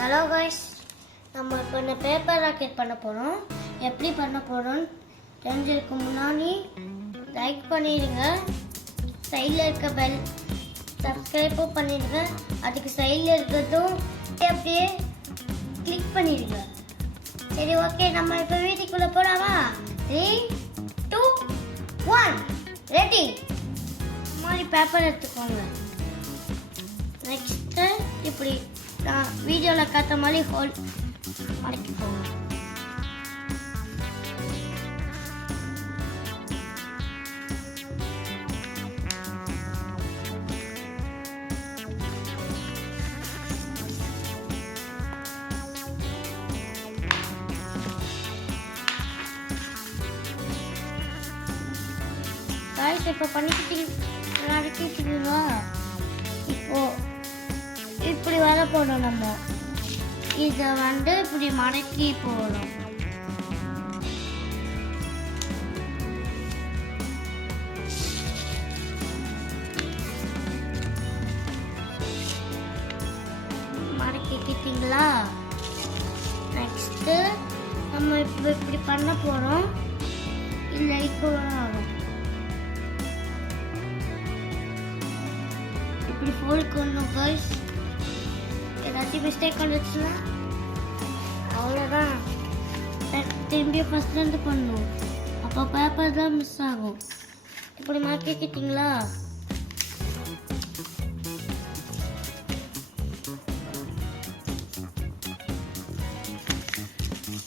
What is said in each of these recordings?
Hello guys, நம்ம இப்போ இந்த பேப்பர் ராக்கெட் பண்ண போகிறோம். எப்படி பண்ண போகிறோம்னு தெரிஞ்சதுக்கு முன்னாடி லைக் பண்ணிடுங்க, சைடில் இருக்க பெல் சப்ஸ்கிரைப்பும் பண்ணிடுங்க, அதுக்கு சைடில் இருக்கிறதும் அப்படியே கிளிக் பண்ணிடுங்க. சரி, ஓகே, நம்ம இப்போ வீட்டுக்குள்ளே போகலாமா? 3, 2, 1 ரெடி. இந்த மாதிரி பேப்பர் எடுத்துக்கோங்க. நெக்ஸ்ட்டு இப்படி நான் வீடியோவில் காட்டுற மாதிரி ஹோல் மடக்கிக்கோங்க. காய்ஸ் இப்போ பண்ணிக்கிட்டீங்களா? இப்போ இப்படி வர போகணும். நம்ம இதை இப்படி மடக்கி போகணும். மடக்கிக்கிட்டீங்களா? நெக்ஸ்ட்டு நம்ம இப்போ இப்படி பண்ண போகிறோம். இல்லை இப்போ ஆகும். இப்படி ஃபோல்ட் பண்ணணும் காய்ஸ். ஏதாச்சும் மிஸ்டேக் வந்துச்சுன்னா அவ்வளோதான். திரும்பி ஃபஸ்ட்லேருந்து பண்ணணும். அப்போ பேப்பர் தான் மிஸ் ஆகும். இப்படி மாற்றிக்கிட்டீங்களா?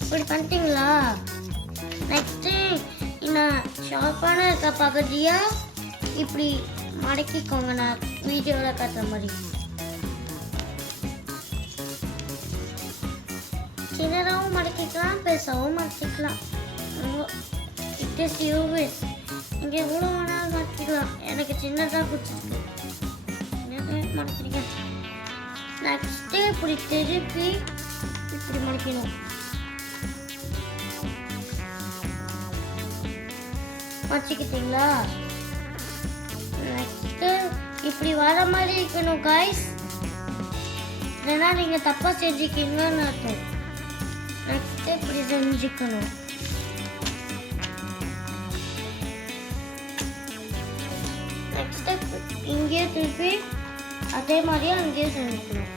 இப்படி பண்ணிட்டீங்களா? நெக்ஸ்ட்டு இன்னும் ஷார்ப்பான இருக்க பகுதியாக இப்படி மடக்கிக்கோங்க. நான் வீடியோவில் காட்டுற மாதிரி சின்னதாகவும் மடக்கிக்கலாம், பெருசாகவும் மடக்கிக்கலாம். It is you wish. இங்கே எவ்வளோ வேணாலும் மடக்கிக்கலாம். எனக்கு சின்னதாக பிடிச்சிருக்கு. மடக்கிறீங்க. நெக்ஸ்ட்டு இப்படி திருப்பி இப்படி மடக்கணும். மடக்கிக்கிட்டீங்களா? நெக்ஸ்ட்டு இப்படி வர மாதிரி இருக்கணும் காய்ஸ். இல்லைன்னா நீங்கள் தப்பாக செஞ்சுக்கீங்கன்னு அர்த்தம். நெக்ஸ்ட்டு இப்படி செஞ்சுக்கணும். நெக்ஸ்ட்டு இங்கேயே திருப்பி அதே மாதிரியே அங்கேயே செஞ்சுக்கணும்.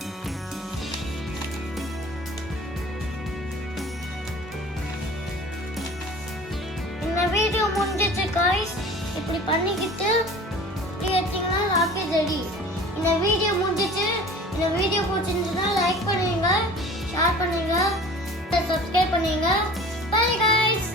இந்த வீடியோ முடிஞ்சிச்சு காய்ஸ். இப்படி பண்ணிக்கிட்டு எடுத்தீங்கன்னா ராக்கெட் ரெடி. இந்த வீடியோ முடிஞ்சிச்சு. இந்த வீடியோ பிடிச்சிருந்துச்சுன்னா லைக் பண்ணுங்க, ஷேர் பண்ணுங்க, சப்ஸ்கிரைப் பண்ணுங்க. By guys.